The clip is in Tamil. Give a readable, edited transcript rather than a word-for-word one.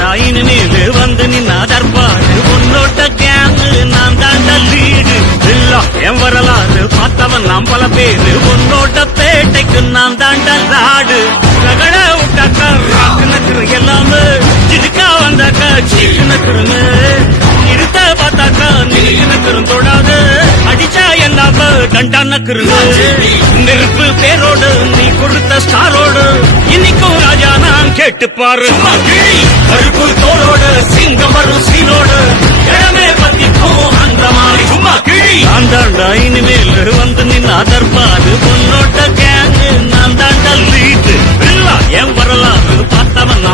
தாண்டா இனிமேலு வந்து நின்னா தர்பாரு உன்னோட்ட கேங்கு நான் தாண்டா லீடு இல்ல என் வரலாறு பார்த்தவன் நாம் பல பேரு உன்னோட்ட பேட்டைக்கு நான் தாண்டா லாடு ரகட விட்டாக்கா ராக்கு நக்குரு எல்லாமே சிடுக்கா வந்தாக்கா சீக்கு நக்குருங்க இருத்த பார்த்தாக்கா நினைக்கு நக்குரும் தொடாது அடிச்சா எல்லாம டண்டா நக்குருங்க நெருப்பு பேரோடு நீ கொடுத்த ஸ்டாரோடு இன்னைக்கும் ராஜா நான் கேட்டு பாரு கருப்பு தோளோடு சிங்கம் வரும் சீனோடு இடமே பத்திக்கும் அந்த மாதிரி சும்மா கிழி நான் தாண்டா இனிமேல் வந்து நின்னா தர்பாரு உன்னோட்ட கேங்கு நான் தாண்டா லீடு இல்ல என் வரலாறு பார்த்தவன்